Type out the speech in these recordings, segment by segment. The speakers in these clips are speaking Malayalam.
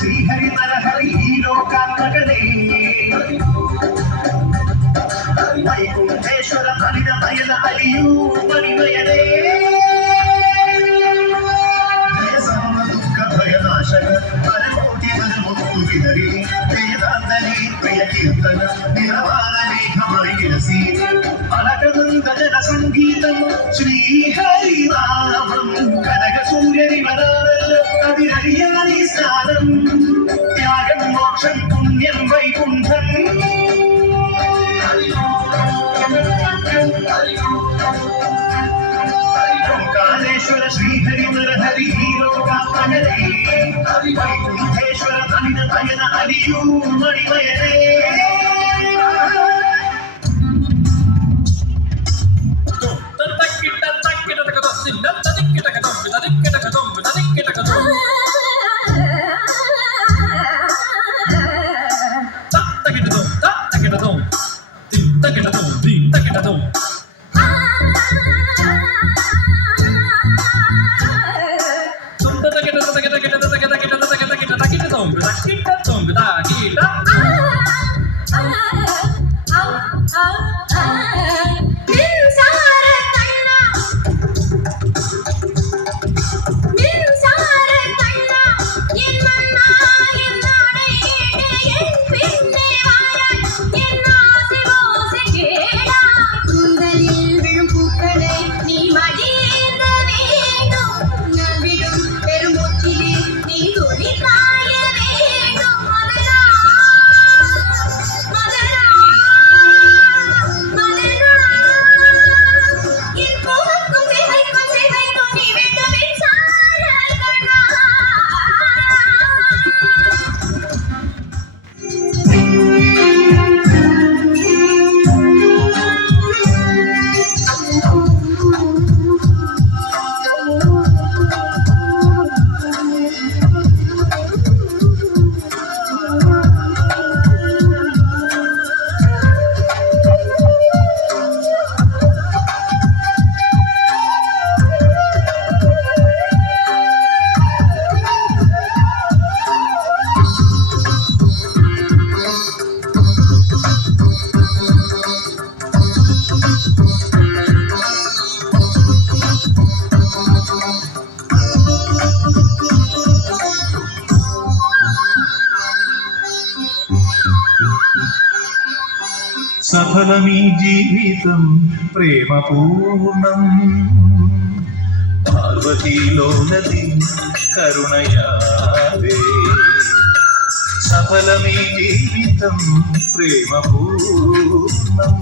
श्रीहरि नरहरि लोकात्मकने वैकुंठेश्वर अनितमयन अलियू मणिमयने दुःख भयनाशक परकोटि वरमुक्तु विहरि वेदान्तने प्रिय कीर्तन निरवार मेघमय विलसी अलकनन्दन संगीतं श्रीहरि नामं कनक सूर्यनिवनानल अविरहियानि स्नानं त्यागं मोक्षं पुण्यं वैकुण्ठं ओंकारेश्वर श्रीहरि नरहरि लोकात्मकने वैकुंठेश्वर अनितमयन अलियू मणिमयने సఫలమీ జీవితం ప్రేమపూర్ణం പാർവതീലോലതിൻ കരുണയാവേ സഫലമീ ജീവിതം പ്രേമപൂർണം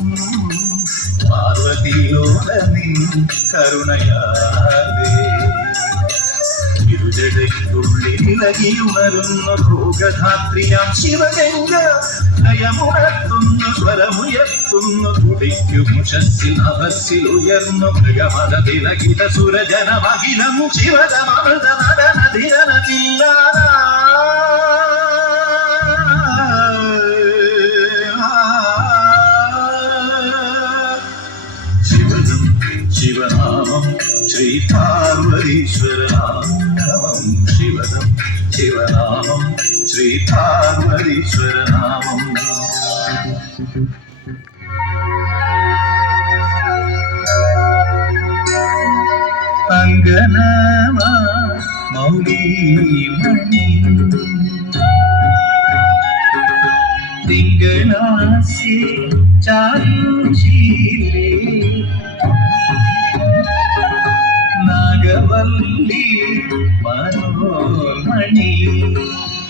പാർവതീലോലതിൻ കരുണയാവേ ഇരുജടയ്ക്കുള്ളിലകിയുണരുന്ന ഭോഗധാത്രിയാം ശിവഗംഗ ലയമുണർത്തുന്നു സ്വരമുയർത്തുന്നു തുടിക്കുമുഷസ്സിൽ അവസ്സിൽ ഉയർന്നു മൃഗമത തിലകിത സുരജനമഖിലം ശിവതമൃത നടനതിരനതില്ലാതാ ശിവദം ശിവനാമം ശ്രീ പാർവതീശ്വരനാമം ശിവദം ശിവനാമം ശ്രീ പാർവതീശ്വരനാമം അങ്കനമ മൗലിമണി തിങ്കളാശി ചാരുശീലേ നാഗവല്ലി മനോമണി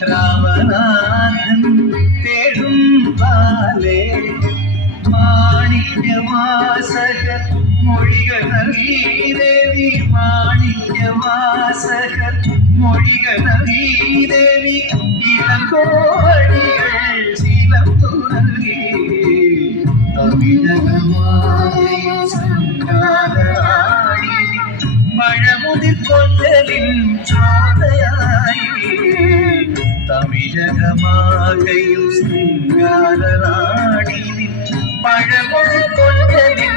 രാമനാഥൻ തേടും പാലേ മാണിക്യവാസക മൊഴികൾ നൽകി ദേവി മാണിക്യവാസക മൊഴികൾ നൽകി ദേവി ഇളങ്കോവടികൾ ശീലം തുറങ്ങി മഴമുതിർ കൊല്ലലിൻ ചോദയായി തമിഴകമാകയും ശൃംഗാരറാണി മഴമുതിർ കൊല്ലലിൻ